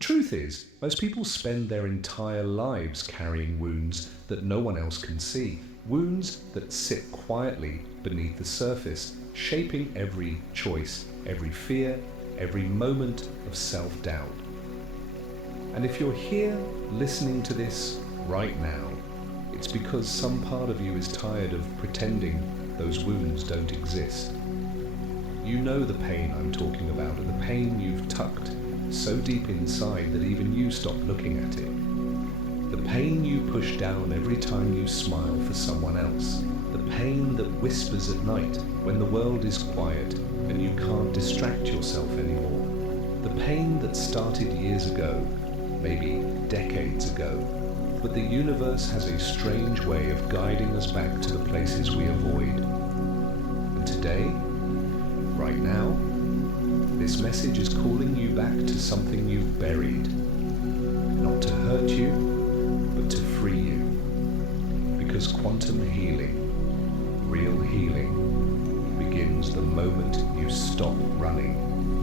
The truth is, most people spend their entire lives carrying wounds that no one else can see. Wounds that sit quietly beneath the surface, shaping every choice, every fear, every moment of self-doubt. And if you're here listening to this right now, it's because some part of you is tired of pretending those wounds don't exist. You know the pain I'm talking about, and the pain you've tucked so deep inside that even you stop looking at it. The pain you push down every time you smile for someone else. The pain that whispers at night when the world is quiet and you can't distract yourself anymore. The pain that started years ago, maybe decades ago. But the universe has a strange way of guiding us back to the places we avoid. And today, right now, this message is calling you back to something you've buried. Not to hurt you, but to free you. Because quantum healing, real healing, begins the moment you stop running.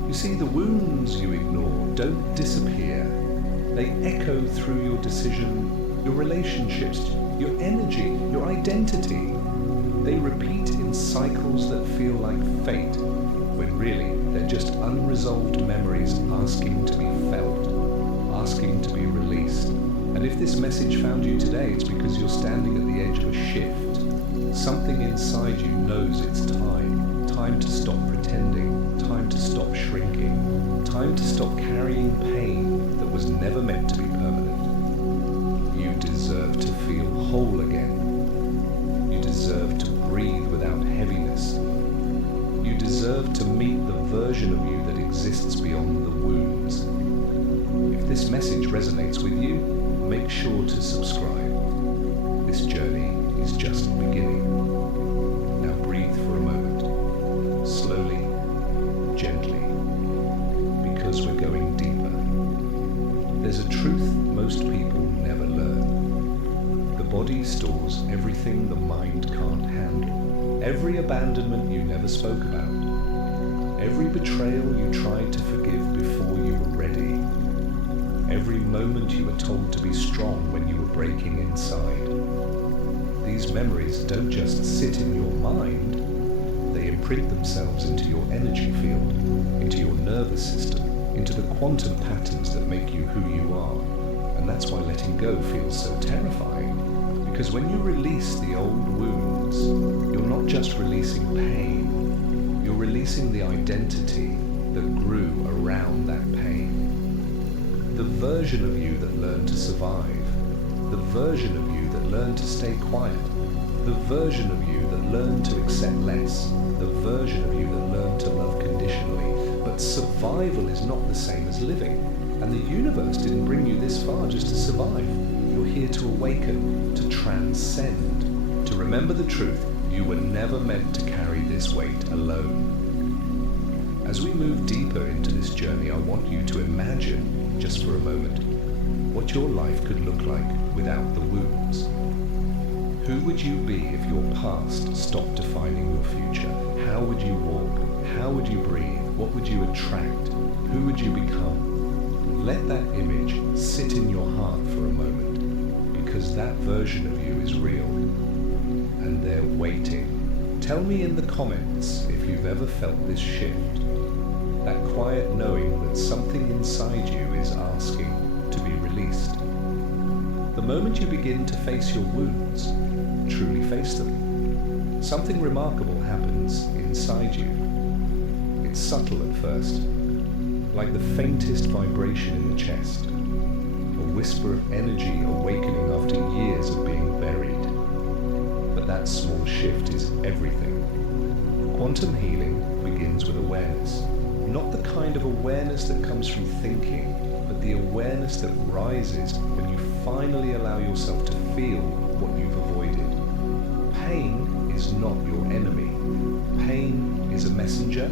You see, the wounds you ignore don't disappear. They echo through your decision, your relationships, your energy, your identity. They repeat in cycles that feel like fate, when really they're just unresolved memories asking to be felt, asking to be released. And if this message found you today, it's because you're standing at the edge of a shift. Something inside you knows it's time. Time to stop pretending. Time to stop shrinking. Time to stop carrying pain that was never meant to be permanent. You deserve to feel whole again. You deserve to breathe without heaviness. You deserve to meet the version of you that exists beyond the wounds. If this message resonates with you, make sure to subscribe. This journey is just beginning. Now breathe for a moment, slowly, gently, because we're going deeper. There's a truth most people never learn. The body stores everything the mind can't handle. Every abandonment you never spoke about. Every betrayal you tried to forgive before you were ready. Every moment you were told to be strong when you were breaking inside. These memories don't just sit in your mind, they imprint themselves into your energy field, into your nervous system, into the quantum patterns that make you who you are. And that's why letting go feels so terrifying. Because when you release the old wounds, you're not just releasing pain, you're releasing the identity that grew around that pain. The version of you that learned to survive, the version of you that learned to stay quiet, the version of you that learned to accept less, the version of you that learned to love conditionally. But survival is not the same as living, and the universe didn't bring you this far just to survive. You're here to awaken, to transcend, to remember the truth. You were never meant to carry this weight alone. As we move deeper into this journey, I want you to imagine, just for a moment, what your life could look like without the wounds. Who would you be if your past stopped defining your future? How would you walk? How would you breathe? What would you attract? Who would you become? Let that image sit in your heart for a moment, because that version of you is real, and they're waiting. Tell me in the comments if you've ever felt this shift, that quiet knowing that something inside you is asking to be released. The moment you begin to face your wounds, truly face them, something remarkable happens inside you. It's subtle at first, like the faintest vibration in the chest, a whisper of energy awakening after years of being buried. But that small shift is everything. Quantum healing begins with awareness. Not the kind of awareness that comes from thinking, but the awareness that rises when you finally allow yourself to feel what you've avoided. Pain is not your enemy. Pain is a messenger.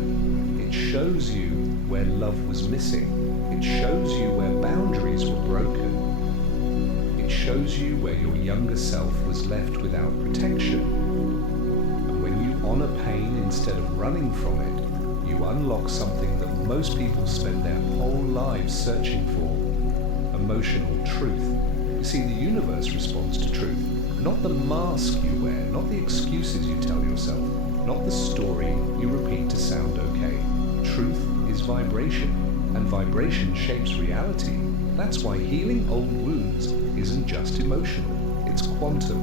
It shows you where love was missing. It shows you where boundaries were broken. It shows you where your younger self was left without protection. And when you honor pain instead of running from it, you unlock something that most people spend their whole lives searching for. emotional truth. You see, the universe responds to truth, not the mask you wear, not the excuses you tell yourself, not the story you repeat to sound okay. Truth is vibration, and vibration shapes reality. That's why healing old wounds isn't just emotional, it's quantum.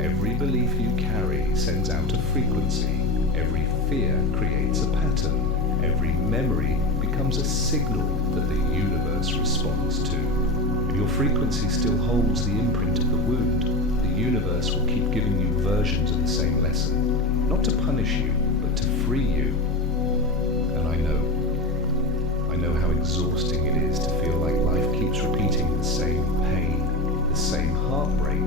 Every belief you carry sends out a frequency. Every fear creates a pattern. Every memory becomes a signal that the universe responds to. If your frequency still holds the imprint of the wound, the universe will keep giving you versions of the same lesson, not to punish you, but to free you. And I know how exhausting it is to feel like life keeps repeating the same pain, the same heartbreak,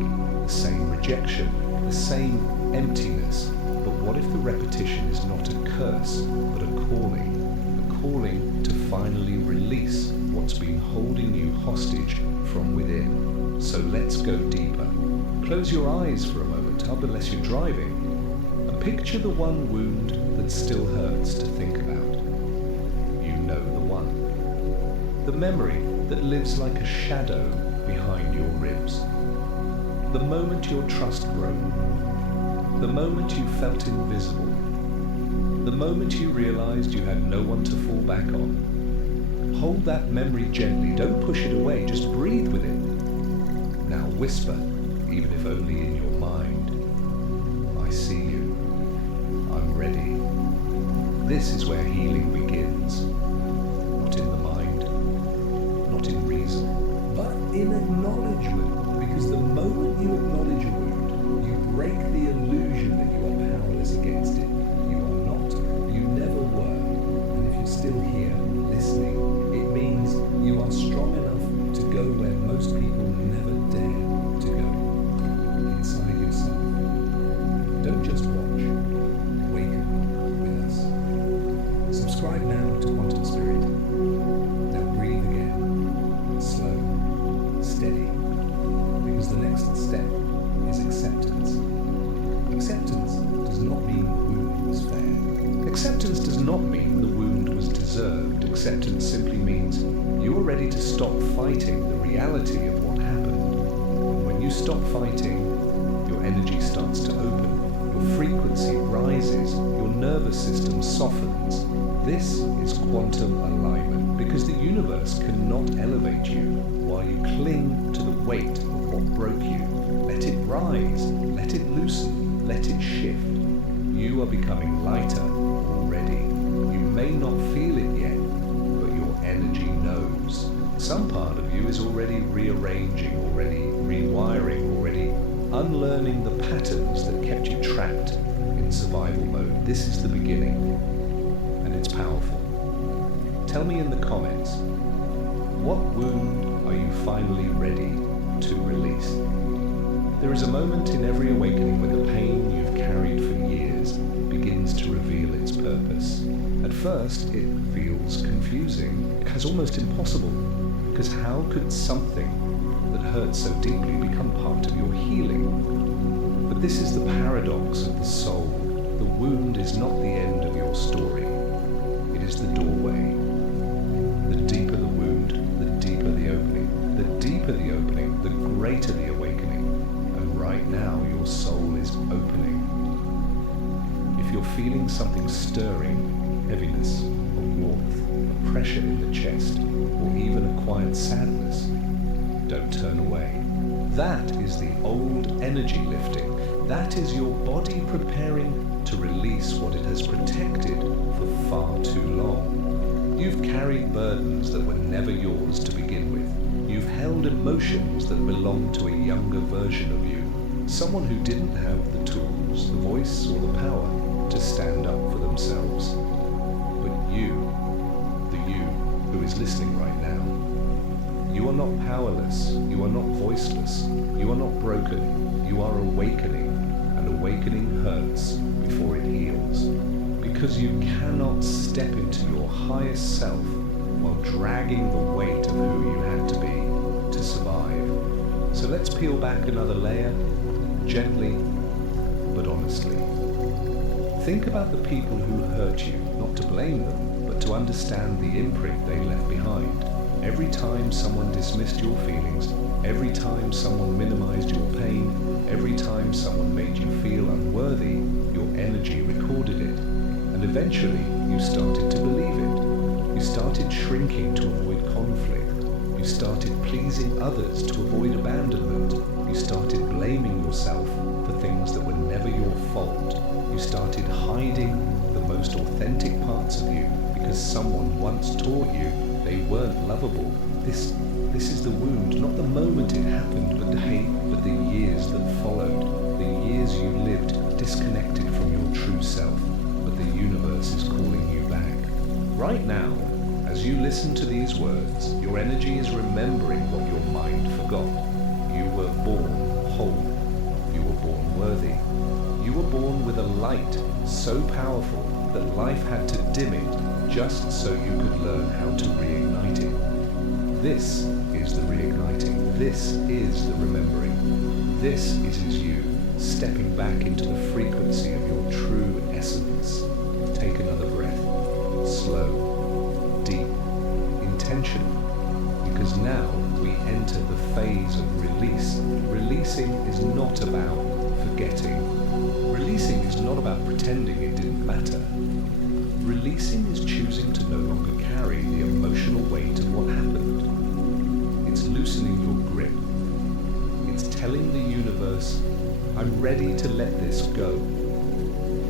the same rejection, the same emptiness. But what if the repetition is not a curse, but a calling to finally release what's been holding you hostage from within? So let's go deeper. Close your eyes for a moment, up unless you're driving, and picture the one wound that still hurts to think about. You know the one. The memory that lives like a shadow behind your ribs. The moment your trust broke. The moment you felt invisible. The moment you realized you had no one to fall back on. Hold that memory gently. Don't push it away. Just breathe with it. Now whisper, even if only in your mind, I see you. I'm ready. This is where healing begins. Not in the mind, not in reason, but in acknowledgement. Because the moment you acknowledge a wound, you break the illusion that you are powerless against it. You are not. You never were. And if you're still here, listening, it means you are strong enough to go where most people never dare to go. Inside yourself. Don't just watch. Awaken with us. Subscribe now to Quantum Spirit. Now breathe again. Slow. Steady. Because the next step is acceptance. Acceptance does not mean the wound was fair. Acceptance does not mean the wound was deserved. Acceptance simply means you are ready to stop fighting the reality of what happened. And when you stop fighting, your energy starts to open, your frequency rises, your nervous system softens. This is quantum alignment, because the universe cannot elevate you while you cling to the weight of what broke you. Let it rise, let it loosen, let it shift. You are becoming lighter already. You may not feel it yet, but your energy knows. Some part of you is already rearranging, already rewiring, already unlearning the patterns that kept you trapped in survival mode. This is the beginning, and it's powerful. Tell me in the comments, what wound are you finally ready to release? There is a moment in every awakening when the pain you've carried for years begins to reveal its purpose. At first, it feels confusing. It has almost impossible, because how could something that hurts so deeply become part of your healing? But this is the paradox of the soul. The wound is not the end of your story. It is the doorway. The deeper the wound, the deeper the opening. The deeper the opening, the greater the awakening. And right now, your soul is opening. If you're feeling something stirring, heaviness, or warmth, a pressure in the chest, or even a quiet sadness, don't turn away. That is the old energy lifting. That is your body preparing to release what it has protected for far too long. You've carried burdens that were never yours to begin with. You've held emotions that belong to a younger version of you, someone who didn't have the tools, the voice, or the power to stand up for themselves. But you, the you who is listening right now, you are not powerless, you are not voiceless, you are not broken, you are awakening, and awakening hurts before it heals. Because you cannot step into your highest self while dragging the weight of who you had to be to survive. So let's peel back another layer, gently but honestly. Think about the people who hurt you, not to blame them, but to understand the imprint they left behind. Every time someone dismissed your feelings, every time someone minimized your pain, every time someone made you feel unworthy, your energy recorded it. And eventually, you started to believe it. You started shrinking to avoid conflict. You started pleasing others to avoid abandonment. You started blaming yourself for things that were never your fault. You started hiding the most authentic parts of you because someone once taught you they weren't lovable. This is the wound, not the moment it happened, but the years that followed, the years you lived disconnected from your true self. But the universe is calling you back. Right now, as you listen to these words, your energy is remembering what your mind forgot. You were born whole. You were born worthy. You were born with a light so powerful that life had to dim it just so you could learn how to reignite it. This is the reigniting. This is the remembering. This is you stepping back into the frequency of your true essence. Take another breath. Slow, deep, intentional. Because now we enter the phase of release. Releasing is not about forgetting. Releasing is not about pretending it didn't matter. Releasing is choosing to no longer carry the emotional weight of what happened. It's loosening your grip. It's telling the universe, I'm ready to let this go.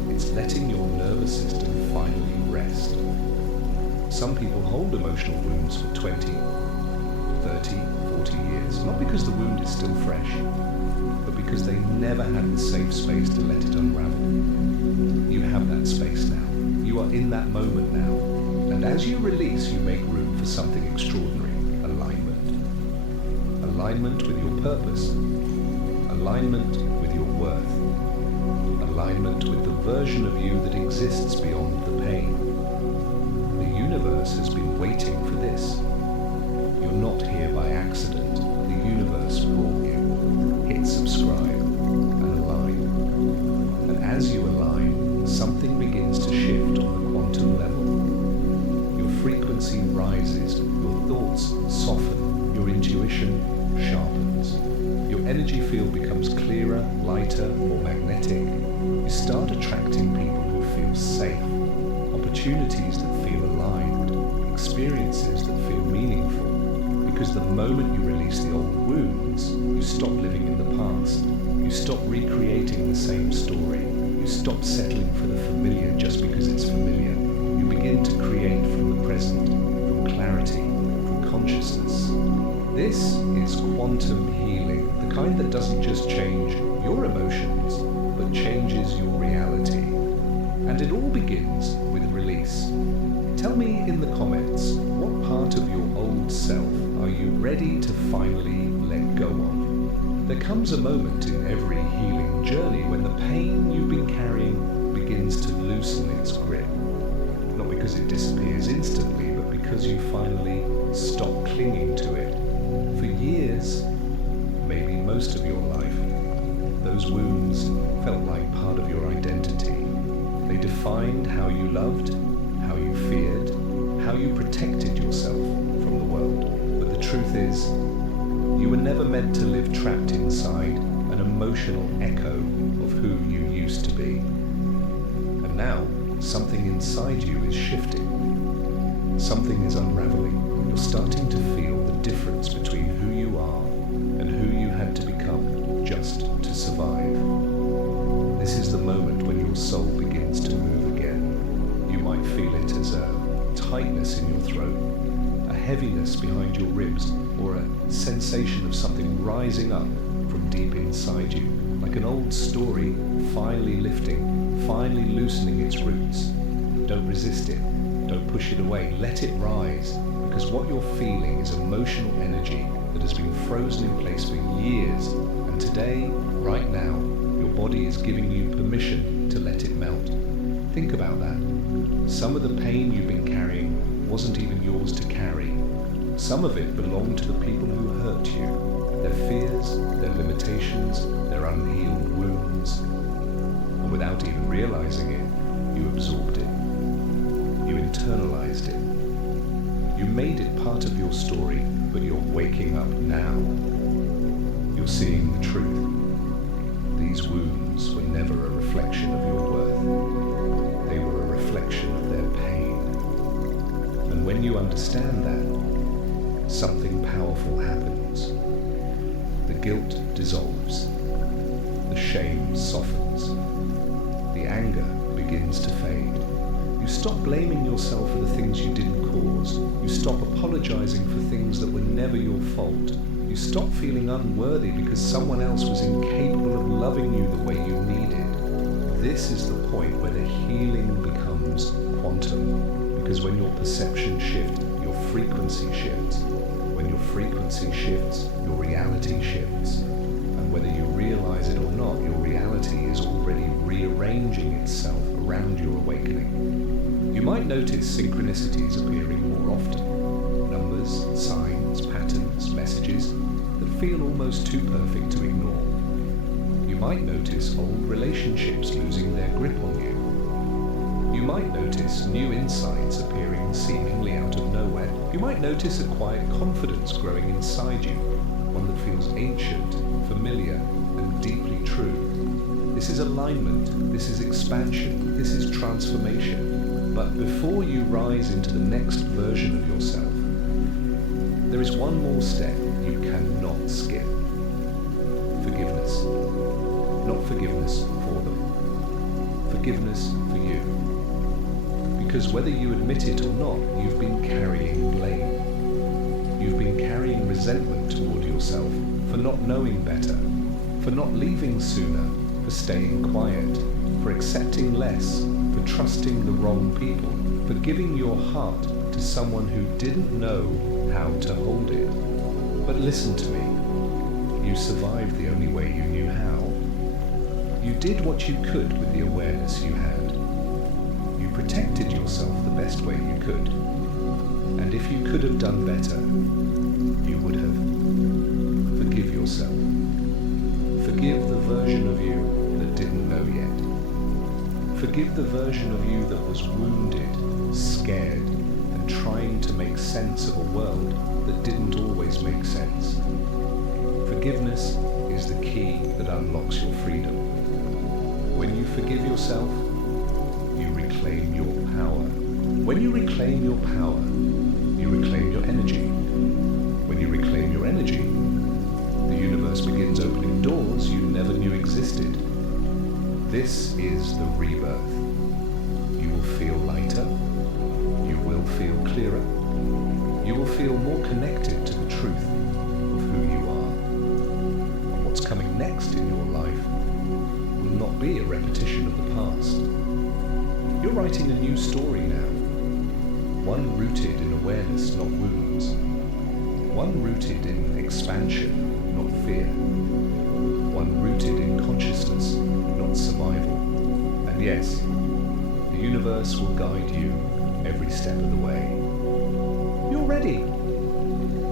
It's letting your nervous system finally rest. Some people hold emotional wounds for 20, 30, 40 years, not because the wound is still fresh, but because they never had the safe space to let it unravel. You have that space now. You are in that moment now. And as you release, you make room for something extraordinary. Alignment. Alignment with your purpose. Alignment with your worth. Alignment with the version of you that exists beyond the pain. The universe has been waiting for this. You're not here by accident. The universe brought you. Hit subscribe and align. And as you align, something begins to shift on the quantum level. Your frequency rises, your thoughts soften, your intuition sharpens. Your energy field becomes clearer, lighter, more magnetic. You start attracting people who feel safe, opportunities that feel aligned, experiences that feel meaningful. Because the moment you release the old wounds, you stop living in the past. You stop recreating the same story. You stop settling for the familiar just because it's familiar. You begin to create from the present, from clarity, from consciousness. This is quantum healing, the kind that doesn't just change your emotions, but changes your reality. And it all begins with release. Tell me in the comments, what part of your old self are you ready to finally let go of? There comes a moment in every healing journey when the pain you've been carrying begins to loosen its grip. Not because it disappears instantly, but because you finally stop clinging to it. For years, maybe most of your life, those wounds felt like part of your identity. They defined how you loved, how you feared, how you protected yourself from the world. But the truth is, you were never meant to live trapped inside an emotional echo of who you used to be. And now, something inside you is shifting. Something is unraveling. You're starting to feel the difference between who you are and who you had to become just to survive. This is the moment when your soul begins to move again. You might feel it as a tightness in your throat, a heaviness behind your ribs, or a sensation of something rising up from deep inside you, like an old story finally lifting, finally loosening its roots. Don't resist it. Don't push it away. Let it rise, because what you're feeling is emotional energy that has been frozen in place for years, and today, right now, your body is giving you permission to let it melt. Think about that. Some of the pain you've been carrying wasn't even yours to carry. Some of it belonged to the people who hurt you, their fears, their limitations, their unhealed wounds. And without even realizing it, you absorbed it. You internalized it. You made it part of your story, but you're waking up now. You're seeing the truth. These wounds were never a reflection of your worth. They were a reflection of their pain. And when you understand that, something powerful happens. The guilt dissolves. The shame softens. The anger begins to fade. You stop blaming yourself for the things you didn't cause. You stop apologizing for things that were never your fault. You stop feeling unworthy because someone else was incapable of loving you the way you needed. This is the point where the healing becomes quantum. Because when your perception shifts, your frequency shifts. When your frequency shifts, your reality shifts. And whether you realize it or not, your reality is already rearranging itself around your awakening. You might notice synchronicities appearing more often. Numbers, signs, patterns, messages that feel almost too perfect to ignore. You might notice old relationships losing their grip on you. You might notice new insights appearing seemingly out of nowhere. You might notice a quiet confidence growing inside you, one that feels ancient, familiar, and deeply true. This is alignment, this is expansion, this is transformation. But before you rise into the next version of yourself, there is one more step you cannot skip. Forgiveness. Not forgiveness for them. Forgiveness for you. Because whether you admit it or not, you've been carrying blame. You've been carrying resentment toward yourself for not knowing better, for not leaving sooner, for staying quiet, for accepting less, for trusting the wrong people, for giving your heart to someone who didn't know how to hold it. But listen to me. You survived the only way you knew how. You did what you could with the awareness you had. You protected yourself the best way you could. And if you could have done better, you would have. Forgive yourself. Forgive the version of you that didn't know yet. Forgive the version of you that was wounded, scared, and trying to make sense of a world that didn't always make sense. Forgiveness is the key that unlocks your freedom. When you forgive yourself, you reclaim your power. When you reclaim your power, you reclaim your energy. When you reclaim your energy, the universe begins opening doors you never knew existed. This is the rebirth. You will feel lighter. You will feel clearer. You will feel more connected to the truth of who you are. And what's coming next in your life will not be a repetition of the past. You're writing a new story now. One rooted in awareness, not wounds. One rooted in expansion, not fear. One rooted in consciousness, not survival. And yes, the universe will guide you every step of the way. You're ready.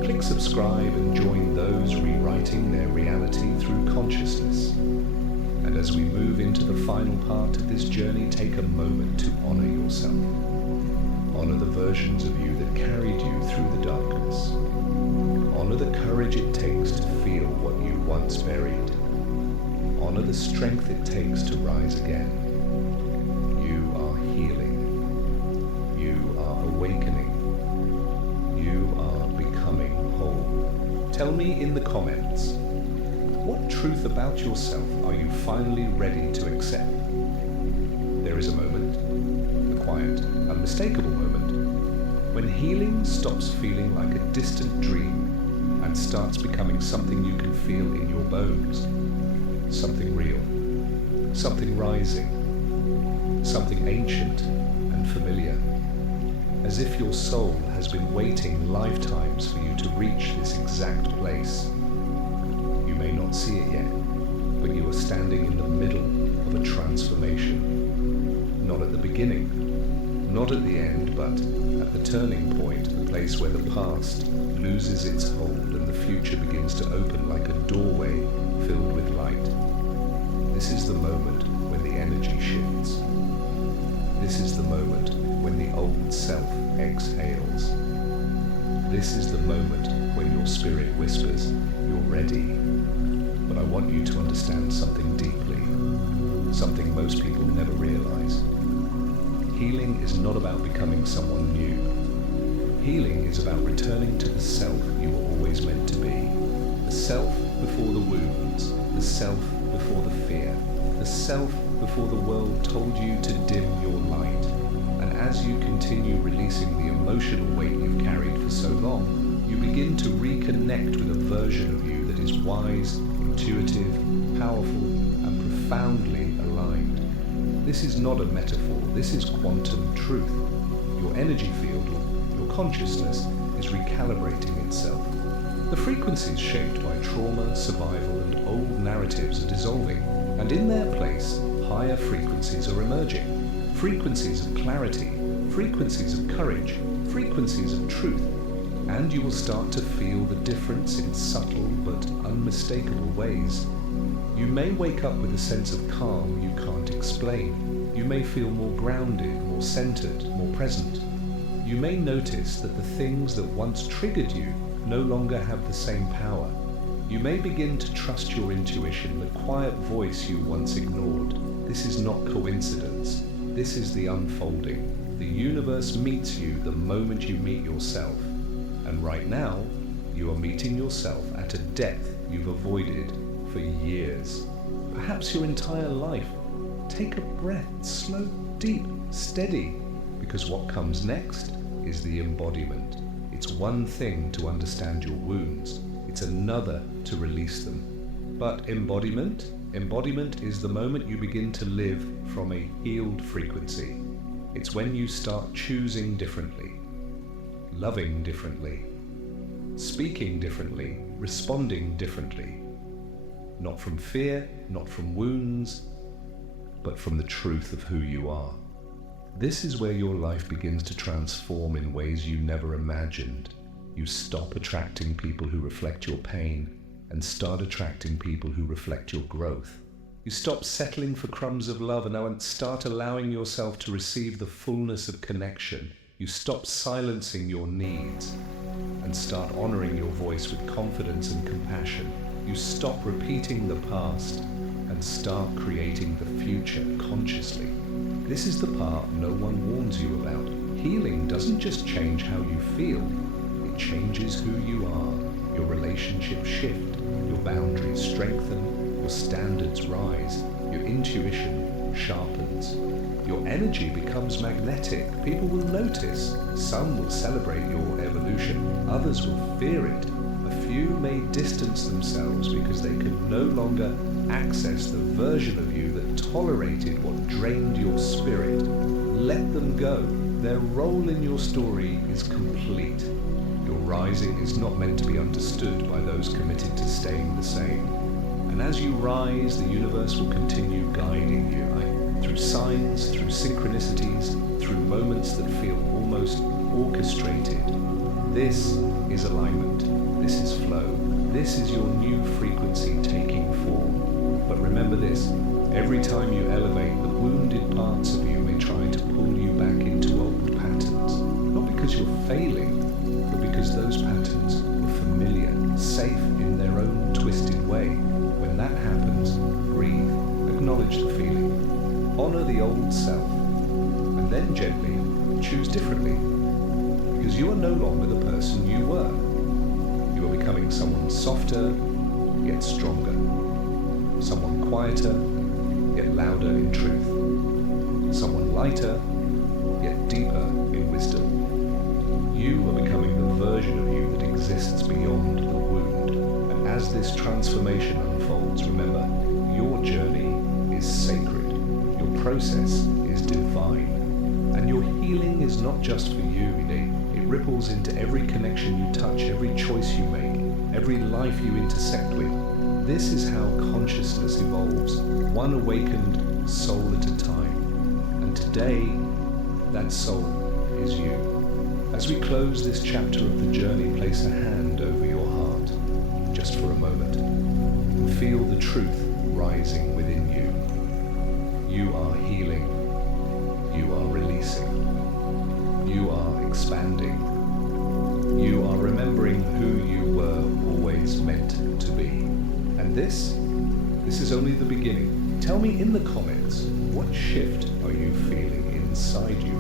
Click subscribe and join those rewriting their reality through consciousness. And as we move into the final part of this journey, take a moment to honor yourself. Honor the versions of you that carried you through the darkness. Honor the courage it takes to feel what you once buried. Honor the strength it takes to rise again. You are healing. You are awakening. You are becoming whole. Tell me in the comments, what truth about yourself are you finally ready to accept? There is a moment, a quiet, unmistakable moment, when healing stops feeling like a distant dream and starts becoming something you can feel in your bones. Something real, something rising, something ancient and familiar, as if your soul has been waiting lifetimes for you to reach this exact place. You may not see it yet, but you are standing in the middle of a transformation. Not at the beginning, not at the end, but at the turning point, the place where the past loses its hold and the future begins to open like a doorway filled with light. This is the moment when the energy shifts. This is the moment when the old self exhales. This is the moment when your spirit whispers, "You're ready." But I want you to understand something deeply, something most people never realize. Healing is not about becoming someone new. Healing is about returning to the self you were always meant to be. The self before the wounds, the self before the fear, the self before the world told you to dim your light. And as you continue releasing the emotional weight you've carried for so long, you begin to reconnect with a version of you that is wise, intuitive, powerful, and profoundly aligned. This is not a metaphor, this is quantum truth. Your energy field, your consciousness, is recalibrating itself. The frequencies shaped by trauma, survival, and old narratives are dissolving, and in their place, higher frequencies are emerging. Frequencies of clarity, frequencies of courage, frequencies of truth, and you will start to feel the difference in subtle but unmistakable ways. You may wake up with a sense of calm you can't explain. You may feel more grounded, more centered, more present. You may notice that the things that once triggered you no longer have the same power. You may begin to trust your intuition, the quiet voice you once ignored. This is not coincidence. This is the unfolding. The universe meets you the moment you meet yourself. And right now, you are meeting yourself at a depth you've avoided for years, perhaps your entire life. Take a breath, slow, deep, steady, because what comes next is the embodiment. It's one thing to understand your wounds, it's another to release them. But embodiment is the moment you begin to live from a healed frequency. It's when you start choosing differently, loving differently, speaking differently, responding differently. Not from fear, not from wounds, but from the truth of who you are. This is where your life begins to transform in ways you never imagined. You stop attracting people who reflect your pain and start attracting people who reflect your growth. You stop settling for crumbs of love and start allowing yourself to receive the fullness of connection. You stop silencing your needs and start honoring your voice with confidence and compassion. You stop repeating the past and start creating the future consciously. This is the part no one warns you about. Healing doesn't just change how you feel, it changes who you are. Your relationships shift, your boundaries strengthen, your standards rise, your intuition sharpens. Your energy becomes magnetic. People will notice. Some will celebrate your evolution, others will fear it. A few may distance themselves because they can no longer access the version of you that tolerated what drained your spirit. Let them go. Their role in your story is complete. Your rising is not meant to be understood by those committed to staying the same. And as you rise, the universe will continue guiding you through signs, through synchronicities, through moments that feel almost orchestrated. This is alignment. This is flow. This is your new frequency taking form. But remember this, every time you elevate, the wounded parts of you may try to pull you back into old patterns. Not because you're failing, but because those patterns were familiar, safe in their own twisted way. When that happens, breathe, acknowledge the feeling, honor the old self, and then gently choose differently. Because you are no longer the person you were. You are becoming someone softer, yet stronger. Someone quieter, yet louder in truth. Someone lighter, yet deeper in wisdom. You are becoming the version of you that exists beyond the wound. And as this transformation unfolds, remember, your journey is sacred. Your process is divine. And your healing is not just for you, it ripples into every connection you touch, every choice you make, every life you intersect with. This is how consciousness evolves, one awakened soul at a time. And today, that soul is you. As we close this chapter of the journey, place a hand over your heart, just for a moment, and feel the truth rising within you. You are healing. You are releasing. You are expanding. You are remembering who you were always meant to be. And this is only the beginning. Tell me in the comments, what shift are you feeling inside you